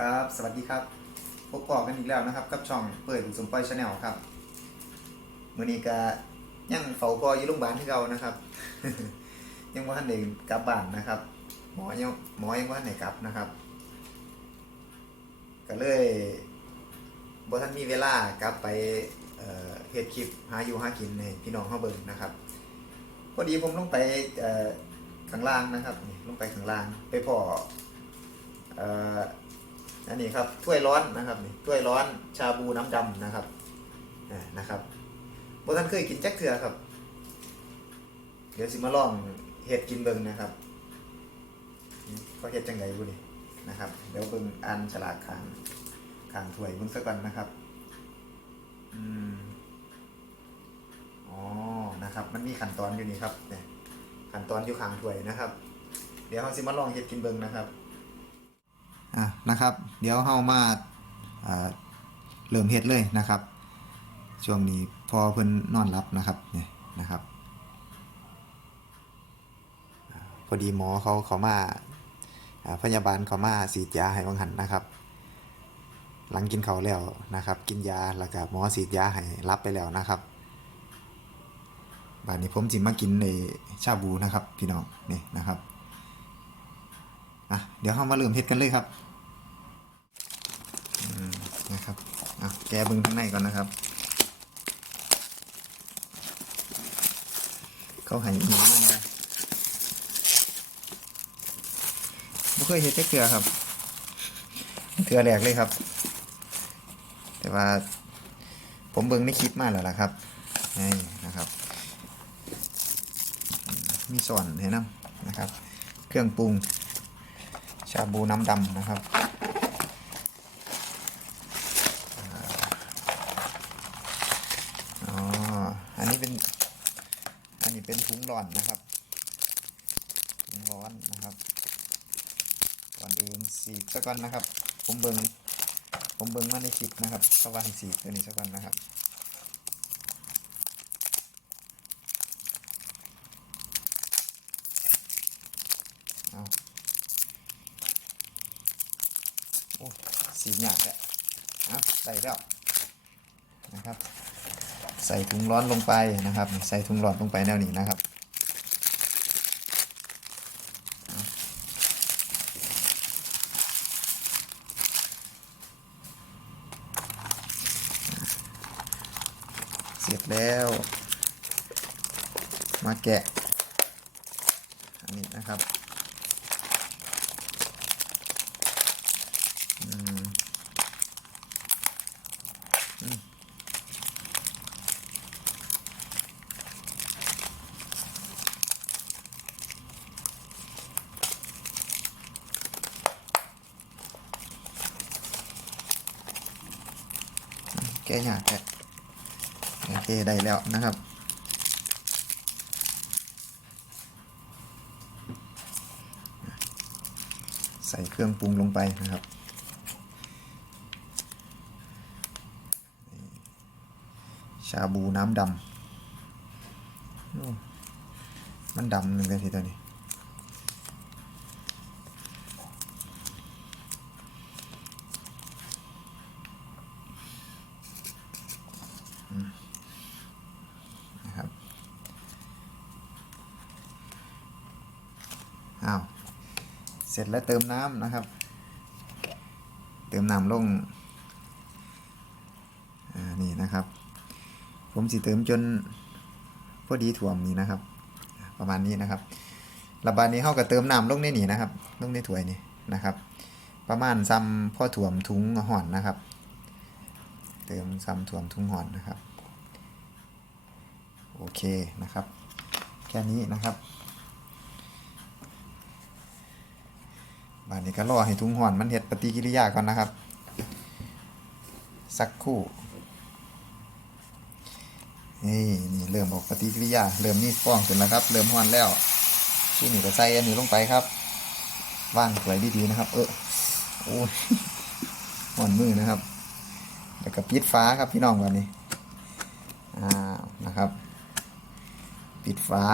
ครับ สวัสดีครับพบปอกันอีกแล้วนะครับ กับช่องเปิดอุสมปอยชาแนลครับมื้อนี้ก็ยังเฝ้าพออยู่โรงพยาบาลที่เก่านะครับ ยังบ่ทันได้กลับบ้านนะครับ หมอยังหมอยังบ่ทันได้กลับนะครับ ก็เลยบ่ทันมีเวลากลับไปเฮ็ดคลิปหาอยู่หากินให้พี่น้องเฮาเบิ่งนะครับพอดีผมลงไปข้างล่างนะครับลงไปข้างล่างไปพอ อันนี้ครับถ้วยร้อนนะครับนี่ถ้วยร้อนชาบูน้ำดำนะครับอ่นะครับบ่ท่านเคยกินแจักเทื่อครับ เดี๋ยวสิมาลองเฮ็ดกินเบิ่งนะครับนี่เขาเฮ็ดจังไดบุนี่นะครับ เดี๋ยวเบิ่งอ่านฉลากขางขางถ้วยเบิ่งซะก่อนนะครับอืมอ๋อนะครับ มันมีขั้นตอนอยู่นี่ครับเนี่ยขั้นตอนอยู่ขางถ้วยนะครับ เดี๋ยวเราสิมาลองเฮ็ดกินเบิ่งนะครับ อะนะครับ เดี๋ยวเฮามาเริ่มเฮ็ดเลยนะครับ ช่วงนี้พอเพิ่นนอนหลับนะครับเนี่ยนะครับพอดีหมอเขาเขามาพยาบาลเขามาฉีดยาให้วังหันนะครับ หลังกินเขาแล้วนะครับ กินยาแล้วก็หมอฉีดยาให้รับไปแล้วนะครับบานนี้ผมจิมากินในชาบูนะครับ พี่น้องนี่นะครับอะเดี๋ยวเข้ามาเริ่มเฮ็ดกันเลยครับ นะครับอะแกะเบึงข้างในก่อนนะครับ เขาให้หนูมาไงไม่เคยเฮ็ดจักเทื่อครับเทื่อแรกเลยครับ แต่ว่าผมเบิ่งในคลิปมาแล้วล่ะครับนี่นะครับ มีส่วนเห็นน้ำนะครับ เครื่องปรุง ชาบูน้ำดำนะครับอ่าอ๋อ อันนี้เป็น อันนี้ เป็นถุงร้อนนะครับถุงร้อนนะครับ ก่อนอื่นสีซะก่อนนะครับ ผมเบิงผมเบิ้งมาในคลิปนะครับเขาว่าให้สีตัวนี้ซะก่อนนะครับเอาโอ้สีหยาดแหละเอาใส่แล้วนะครับ ใส่ถุงร้อนลงไปนะครับ ใส่ถุงร้อนลงไปแนวนี้นะครับเสร็จแล้ว มาแกะ อันนี้นะครับ กะยากแกะโอเคได้แล้วนะครับใส่เครื่องปรุงลงไปนะครับ ชาบูน้ำดำมันดำหนึ่งเลยทีตัวนี้ นะครับอ้าวเสร็จแล้วเติมน้ำนะครับ เติมน้ำลงอ่านี่นะครับ ผมสิเติมจนพอดีถ่วมนี้นะครับ ประมาณนี้นะครับระบาดนี้เข้ากับเติมน้ำลงในนี่นะครับลงในถ้วยนี่นะครับ ประมาณซ้ำพ่อถ่วมทุงห่อนนะครับ เติมซ้ำถ่วมทุงหอนนะครับ โอเคนะครับ แค่นี้นะครับบานนี้ก็รอให้ทุ่งหอนมันเห็ดปฏิกิริยาก่อนนะครับ สักคู่ นี่นี่เริ่มออกปฏิกิริยา เริ่มนี่ฟ้องขึ้นแล้วครับ เริ่มหอนแล้วที่นี่ก็ใส่อันนี้ลงไปครับว่างสวยดีๆนะครับ เออโอ้ยหอนมือนะครับ แล้วก็ปิดฟ้าครับพี่น้องวันนี้อ่านะครับ ปิดฝา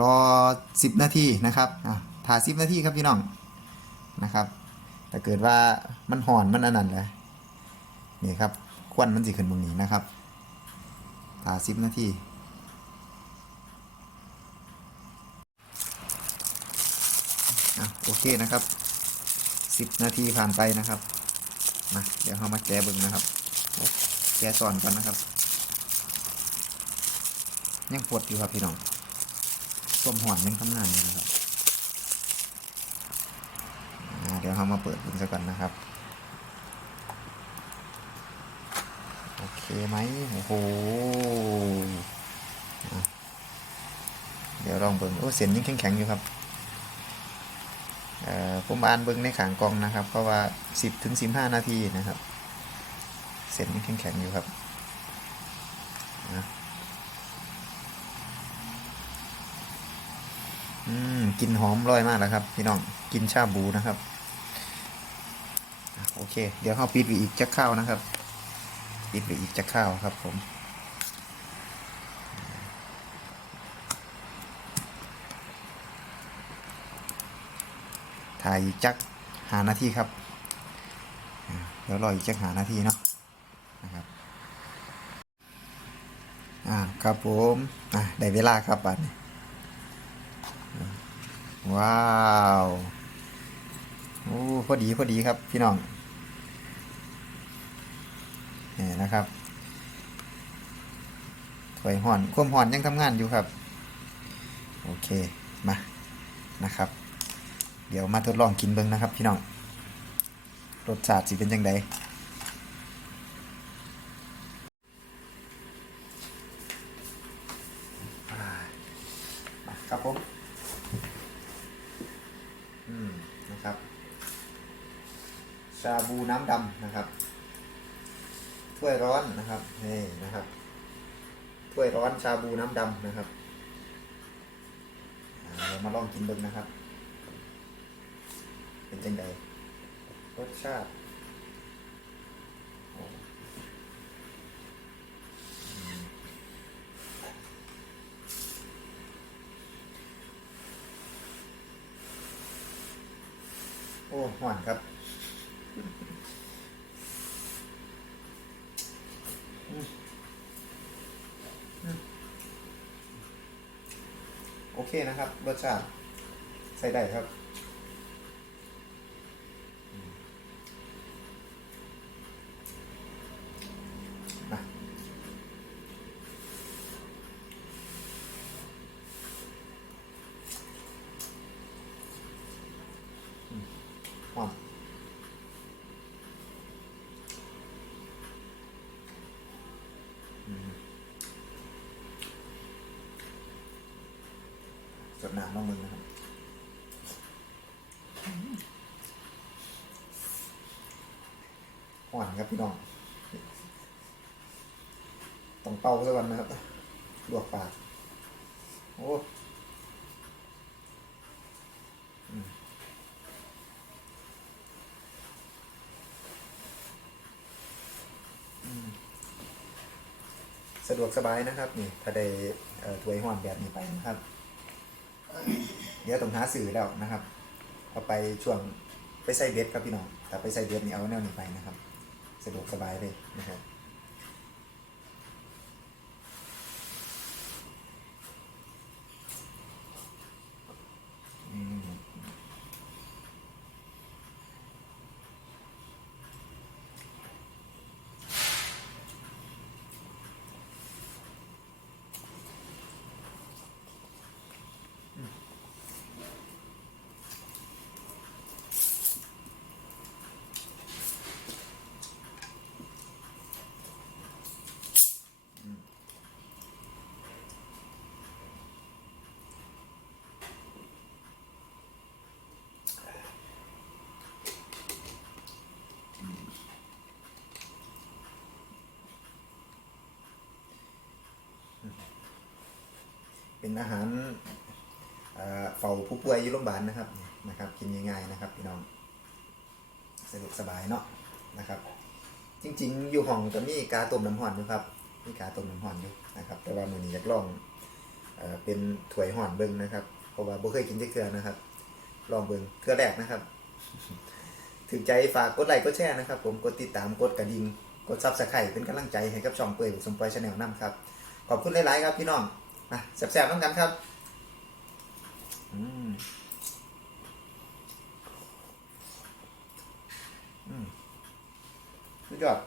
รอ 10 นาทีนะครับอะถ่า10นาทีครับพี่น้องนะครับถ้าเกิดว่ามันห่อนมันอันนั้นแหละนี่ครับควันมันสิขึ้นบางนี้นะครับถาสิบนาทีอะโอเคนะครับ สิบนาทีผ่านไปนะครับ มาเดี๋ยวเรามาแกะเบึงนะครับ แกะสอนกันนะครับ ยังปวดอยู่ครับพี่น้องส้มหอนยังทำงานอยู่นะครับเดี๋ยวเรามาเปิดดูสักก่อนนะครับโอเคไหมโอ้โหเดี๋ยวลองเบิ่งโอ้เสียนยังแข็งๆอยู่ครับ ผมอ่านเบิ่งในขางกองนะครับ เพราะว่า 10ถึง15 นาทีนะครับ เสียนยังแข็งๆอยู่ครับนะอืมกินหอมร่อยมากแล้วครับ พี่น้องกินชาบูนะครับ โอเค เดี๋ยวเข้าปิดไปอีกจักข้าวนะครับ ปิดไปอีกจักข้าวครับผม ถ่ายอีกจักหานาทีครับเดี๋ยวรออีกจักหานาทีเนาะนะครับอ่าครับผมอะได้เวลาครับบัดนี้ว้าวโอ้พอดีพอดีครับพี่น้องนี่นะครับถวยห่อนควมห่อนยังทำงานอยู่ครับ โอเค มา นะครับ เดี๋ยวมาทดลองกินเบิ้งนะครับพี่น้องรสชาติสิเป็นยังไงครับผมอืมนะครับชาบูน้ำดำนะครับ ถ้วยร้อนนะครับนี่นะครับ ถ้วยร้อนชาบูน้ำดำนะครับเรามาลองกินเบิ่งนะครับ เป็นจังไดรสชาติโอ้อืมโอ้หวานครับ โอเคนะครับ รสชาติใช้ได้ครับอืมมาอืมหอมอืม สดน้ำลงมือนะครับหวานครับพี่น้องต้องเป่าซะก่อนนะครับลวกปาก โอ้สะดวกสบายนะครับ นี่ถ้าได้ถ้วยห่อนแบบนี้ไปนะครับ เดี๋ยวต้องหาสื่อแล้วนะครับเอาไปช่วงไปใส่เบ็ดครับพี่น้องแต่ไปใส่เบ็ดนี่เอาแนวนี้ไปนะครับ สะดวกสบายเลยนะครับอืม เป็นอาหารเฝ้าผู้ป่วยยู่โรงพยาบาลนะครับนะครับ กินง่ายๆนะครับพี่น้องสะดวกสบายเนาะนะครับ จริงๆ อยู่ห้องก็มีกาต้มน้ำห่อนนะครับมีกาต้มน้ำห่อนอยู่นะครับ แต่ว่ามื้อนี้อยากลองเป็นถ้วยห่อนเบิ่งนะครับเพราะว่าบ่เคยกินเทื่อนะครับ ลองเบิ่งเครื่อแรกนะครับถึงใจฝากกดไลค์กดแชร์นะครับ ผมกดติดตามกดกระดิ่งกดซับสไครต์เป็นกำลังใจให้กับช่องเปิดอยสมปอยชาแนลน้ำครับ ขอบคุณหลาย ๆ ครับพี่น้อง นะแสบๆต้องกันครับอืมอืมสุดยอด